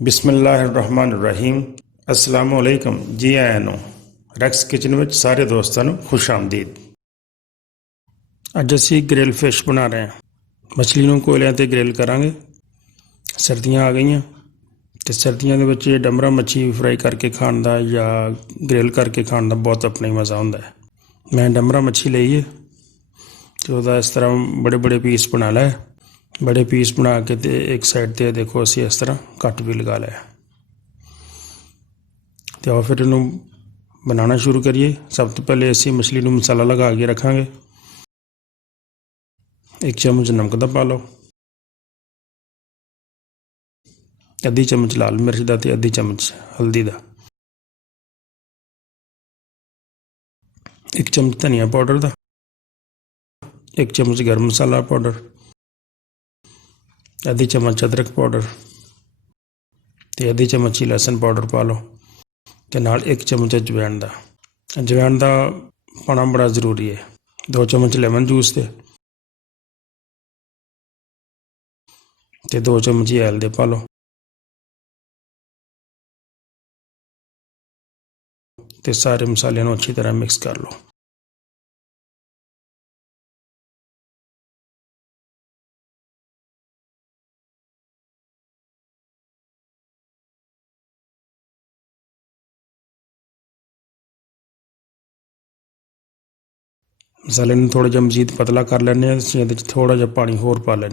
ਬਿਸਮਿਲ੍ਲਾਹਿਰਰਹਿਮਾਨਿਰਰਹੀਮ। अस्सलाम वालेकुम। जी आया ਨੂੰ ਰੈਕਸ ਕਿਚਨ ਵਿੱਚ ਸਾਰੇ ਦੋਸਤਾਂ ਨੂੰ ਖੁਸ਼ ਆਮਦੀਦ। ਅੱਜ ਅਸੀਂ ਗ੍ਰਿਲ ਫਿਸ਼ ਬਣਾ ਰਹੇ ਹਾਂ। ਮਛਲੀ ਨੂੰ ਕੋਇਲਿਆਂ 'ਤੇ ਗ੍ਰਿਲ ਕਰਾਂਗੇ। ਸਰਦੀਆਂ ਆ ਗਈਆਂ ਅਤੇ ਸਰਦੀਆਂ ਦੇ ਵਿੱਚ ਡੰਮਰਾ ਮੱਛੀ ਫਰਾਈ ਕਰਕੇ ਖਾਣ ਦਾ ਜਾਂ ਗ੍ਰਿਲ ਕਰਕੇ ਖਾਣ ਦਾ ਬਹੁਤ ਆਪਣਾ ਹੀ ਮਜ਼ਾ ਹੁੰਦਾ ਹੈ। ਮੈਂ ਡੰਮਰਾ ਮੱਛੀ ਲਈ ਹੈ ਅਤੇ ਉਹਦਾ ਇਸ ਤਰ੍ਹਾਂ ਬੜੇ ਬੜੇ ਪੀਸ ਬਣਾ ਲਏ। बड़े पीस बना के तो एक साइड पर देखो असी इस तरह कट भी लगा लिया। तो आओ फिर इनू बनाना शुरू करिए। सब तो पहले असी मछली में मसाला लगा के रखांगे। एक चम्मच नमक का पा लो, आधी चम्मच लाल मिर्च का तो आधी चम्मच हल्दी का, एक चम्मच धनिया पाउडर का, एक चम्मच गर्म मसाला पाउडर, आधी चम्मच अदरक पाउडर तो आधी चम्मच ही लहसुन पाउडर पा लो तो नाल एक चम्मच अजवैन का। अजवैन का पाना बड़ा जरूरी है। 2 चम्मच लेमन जूस ते 2 चम्मच ही हैल दे पा लो तो सारे मसाले अच्छी तरह मिक्स कर लो। मसाले में थोड़ा जहा मजीद पतला कर लें। थोड़ा जहा पानी होर पा लें।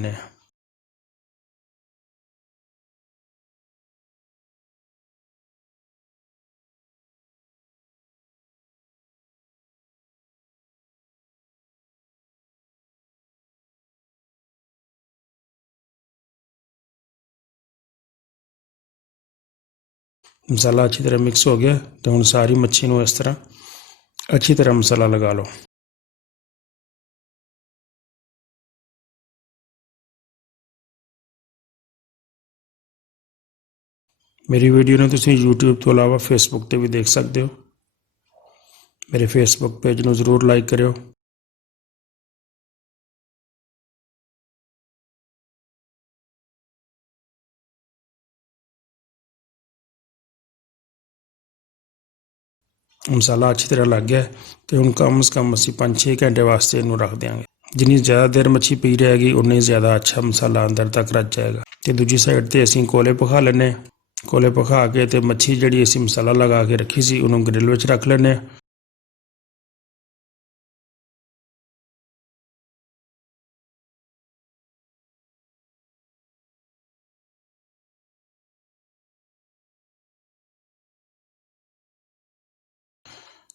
मसाला अच्छी तरह मिक्स हो गया तो हम सारी मच्छी को इस तरह अच्छी तरह मसाला लगा लो। मेरी वीडियो ने तुम यूट्यूब तो अलावा फेसबुक पर भी देख सकते हो। मेरे फेसबुक पेज को जरूर लाइक करो। मसाला अच्छी तरह लग गया तो हम कम से कम असी 5-6 घंटे वास्ते इनू रख देंगे। जिनी ज़्यादा देर मच्छी पी रहेगी उन्नी ज़्यादा अच्छा मसाला अंदर तक रच जाएगा। तो दूजी साइड पर असी कोले पका लें। कोले पका के तो मच्छी जी असी मसाला लगा के रखी सी उन्होंने ग्रिल में रख लें।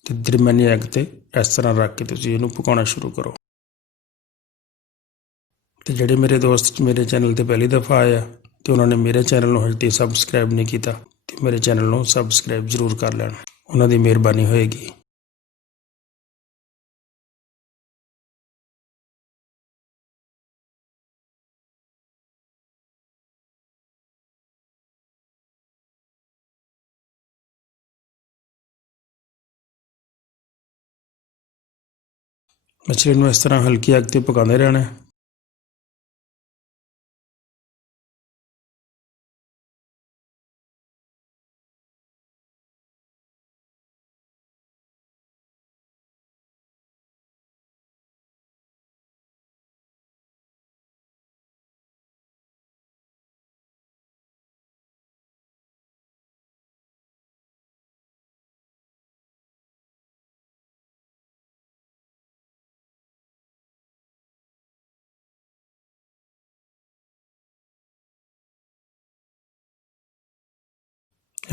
तो दरम्यानी अग ते इस तरह रख के तुसीं इहनूं पकाउणा शुरू करो। तो ਜਿਹੜੇ मेरे दोस्त मेरे चैनल ते पहली दफ़ा आए तो उन्होंने मेरे चैनल ਨੂੰ हजे तक सबसक्राइब नहीं किया तो मेरे चैनल ਨੂੰ सबसक्राइब जरूर कर लैण, उन्हों की मेहरबानी होएगी। मछली ਨੂੰ इस तरह हल्की अग ते पकाते रहना।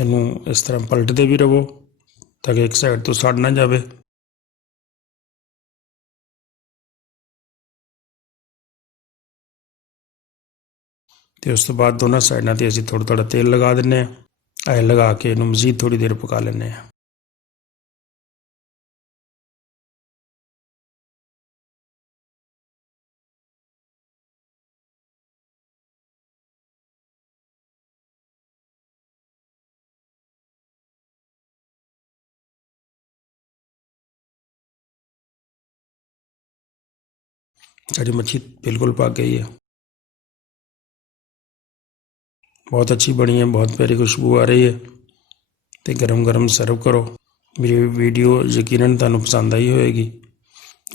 इनू इस तरह पलटते भी रहो ताकि एक साइड तो सड़ ना जाए। तो उस तो बाद दोनों साइडों पर असीं थोड़ा थोड़ा तेल लगा दें। आयल लगा के इनू मजीद थोड़ी देर पका लें। साड़ी मच्छी बिल्कुल पक गई है। बहुत अच्छी बनी है, बहुत प्यारी खुशबू आ रही है। तो गरम गरम सर्व करो। मेरी वीडियो यकीनन तुहानूं पसंद आई होएगी।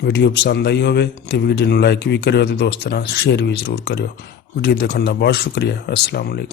वीडियो पसंद आई होवे तो वीडियो नूं लाइक भी करियो ते दोस्तां नाल शेयर भी जरूर करियो। वीडियो देखने का बहुत शुक्रिया। अस्सलाम वालेकुम।